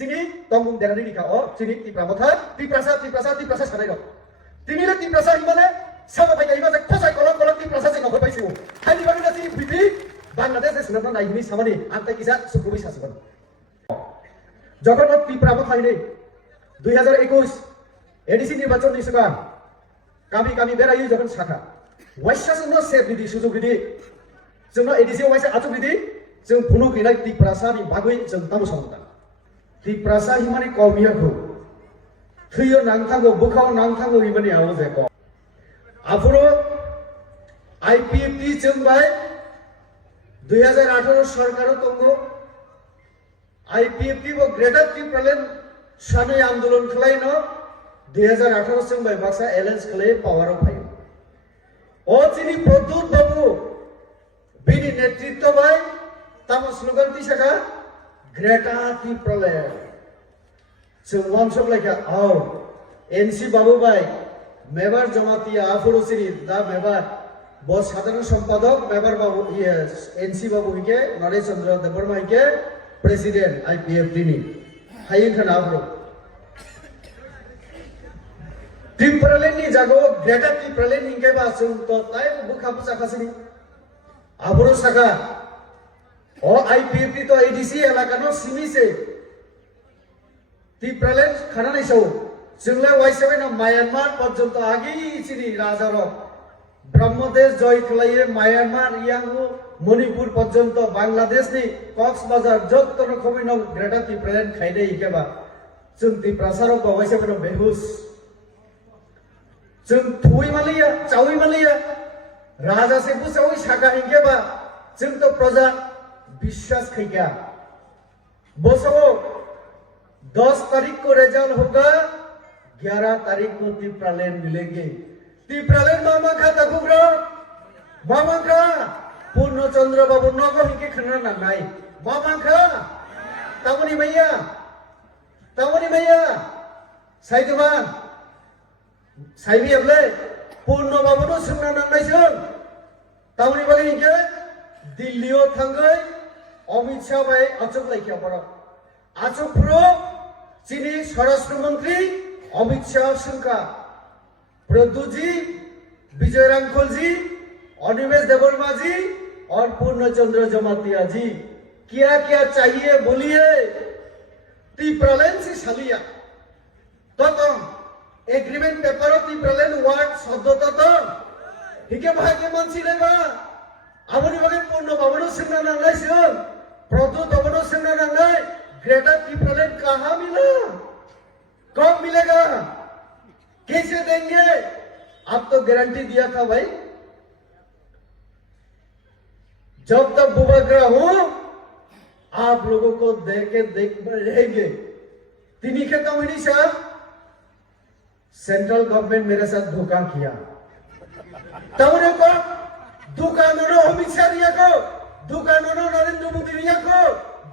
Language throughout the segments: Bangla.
চিনি তংবুং দেরানি রিকা ও চিনি টিপ্রামথা টিপ্রাসা সানাই রক তিনিলে টিপ্রাসা হিমালে সাবা ফাইকা হিমা যে খসাই কলক টিপ্রাসা যে নখ পাইছিও হাইনি বাগিনা চিনি বিপি বাংলাদেশ যে সিনাপনা নাইহিনি সামানি আন্তাই কিসা সুকুবি সাসবন যখন টিপ্রামথা হিনে 2021 এডিসি নির্বাচন দিছকা কামি বেরাই যখন শাখা ওয়াইসা जोंनो सेब बिदि सुजुग बिदि जोंनो एडिसि वाइसा आचु बिदि जों फुनु गैनाय टिप्रासानि बागै जों तामुसंदा टिप्रासा हिमानि कमियाखौ थैयो नांथांगौ बोखाव नांथांगौ हिमानि आव जे क आफुरो आईपीएफटी जोंबाय 2018 सरकारो दंगो आईपीएफटी बो ग्रेटर टिप्रालेन सानै आन्दोलन खलायनो 2018 जोंबाय बाक्सा एलायन्स खलाय पावाराव फायो ओचिनी प्रद्युत बाबू बिनि नेतृत्व बाय तामो स्लोगान तिसाका ग्रेटा टिप्रालेन जों वामसब लायका आओ एनसी बाबू बाय मेबर जमातिया आफुरसिनी दा मेबर बस साधारण सम्पादक मेबर बाबू एनसी बाबू हिके नरेश चंद्र देवबर्मा हिके प्रेसिडेंट आईपीएफटी नि हायिं खाना आफुरो टिप्रालेन नि जागो ग्रेटा टिप्रालेन हिंगे बा जों तो ताय बुखाबु जाखासिनि आफुरो साका ओ आईपीएफटी तो एडीसी एलाकानो सिमिसे टिप्रालेन खाना नायसौ जोंलाय वाइसेबे ना म्यानमार पर्यन्त आगि चिनि राजारो ब्रह्मदेश जय खलाये म्यानमार यांगु मणिपुर पर्यन्त बांग्लादेशनि कक्सबाजार जत रखमै न ग्रेटा टिप्रालेन खाइदे हिकेबा जों टिप्रासारो वाइसेबे न बेहुस जों थुइ मालिया चाउइ मालिया राजा से बुसाउइ साका हिकेबा जों तो प्रजा विश्वास खैया बसो 10 तारीख को रिजल्ट होगा 11 तारीख को टिप्रालेन मिलेंगे टिप्रालेन मामा खाता खुग्रो मामा खा पूर्ण चंद्र बाबू नगो हिके खना नांगाय मामा खा तामनि मैया साइदमा साइबि अबले पूर्ण बाबू नो सोंना नांनायसों तामनि बागै हिके दिल्लीयाव थांगै अमित शाह बाय अचक लायखिया बर आचक प्रो चीनी स्वराष्ट्र मंत्री अमित शाह सिंह प्रद्युत जी विजय रांखल जी अनिमेष देववर्मा जी और पूर्ण चंद्र जमातिया जी क्या क्या चाहिए बोलिए टिप्रालेन से सालिया तो एग्रीमेंट पेपर टिप्रालेन वार्ड शब्द तो हिके भागे मानसि लेबा आबनि बागै पूर्ण बाबनो सोंना नांनायसों प्रद्युत बाबनो सोंना नांनाय ग्रेटर टिप्रालेन कहाँ मिला कब मिलेगा कैसे देंगे आप तो गारंटी दिया था भाई जब तक बुबाग्रह हूं आप लोगों को देख रहेंगे तिनी के कमिटी साहब सेंट्रल गवर्नमेंट मेरे साथ धोखा किया तमरे को दुकानों अमित शाह रिया को दुकानों नरेंद्र मोदी रिया को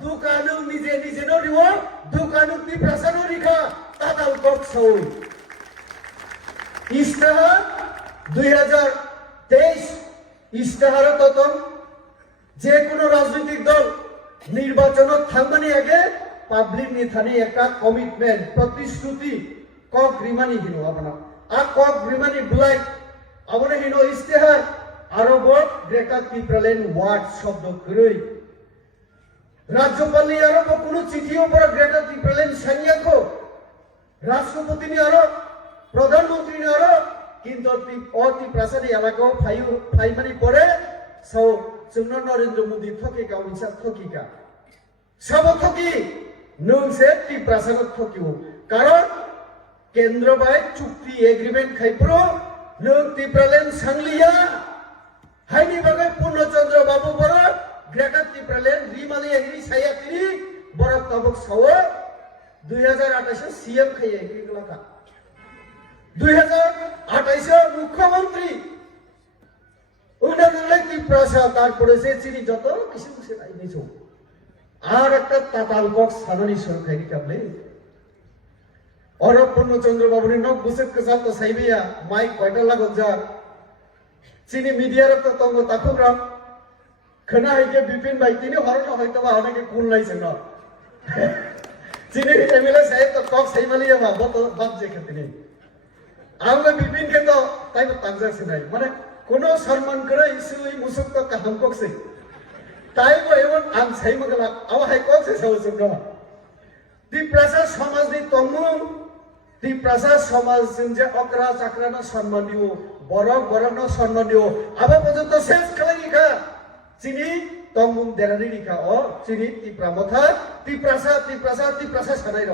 दुकानों निजे नो रिवो दुकानों टिप्रासानो रिखा तादाल कक सौ इस्ताहार 2023 इस्ताहार ततम जे कोनो राजनीतिक दल निर्वाचन थांगमानि आगे पाब्लिक नि थाने एका कमिटमेंट प्रतिश्रुति कक रिमानि हिनो आपना आ कक रिमानि बुलाय आबने हिनो इस्ताहार आरो बट ग्रेटा टिप्रालेन वार्ड शब्द करै राज्यपाल नि आरो कोनो चिठियो पर ग्रेटा टिप्रालेन सानियाखौ राष्ट्रपति नि आरो प्रधानमंत्री ने आरो किंतु टिप्रासानि एलाकायाव फाइमानि परे सौ जोंनो नरेंद्र मोदी थकिका अमित शाह थकिका सब थकी नोंसे टिप्रासानो थकियो कारण केंद्र बाय चुक्ति एग्रीमेंट खाइप्रो नों टिप्रालेन सांलिया हाइनि बागै पूर्ण चंद्र बाबू बर ग्रेटर टिप्रालेन रिमाली एग्री सायातिनि बरक तबक सावो 2028 सीएम खाइए किगलाका 2028 मुख्यमंत्री उन्नयन टिप्रासा तारपरे से चिनी जत किसि किसि नाइनिसो आर एकटा ताताल बक्स सानानि सरखारि काबले और पूर्ण चंद्र बाबूनि नक बुसेक कसाब तो साइबिया माइक कयटा लागक जा चिनी मीडिया तो तंगो ताखुग्राम खना हाइके बिपिन भाई तिनि हरनो हयतोबा हनेके कुनलाइसों न Sini MLA saya to kok saya mali ya ba bab je khetini আমরা বিপিন কেন তাই তাংজাসি নাই মানে কোন সম্মান করে ইসুই মুসুক তো কাহাম ককছে তাই বো এমন আম সেই মগলা আও হাই ককছে সৌসুক দি প্রাসা সমাজ দি তমুং দি প্রাসা সমাজ যে অকরা চাকরানো সম্মান দিও বড় সম্মান দিও আবার পর্যন্ত শেষ খালাইখা চিনি তমুং দেরানি রিখা ও চিনি তি প্রামথা তি প্রাসা সানাই র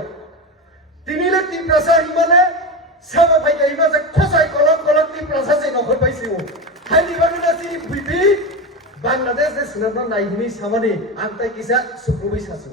তিনিলে তি প্রাসা হিমালে sama pai kai ma khosai kolok ti prasa se no khoi pai siu hai ni banu na si bibi bangladesh de sunna nai hini samani ang tai kisa sukrubi sasu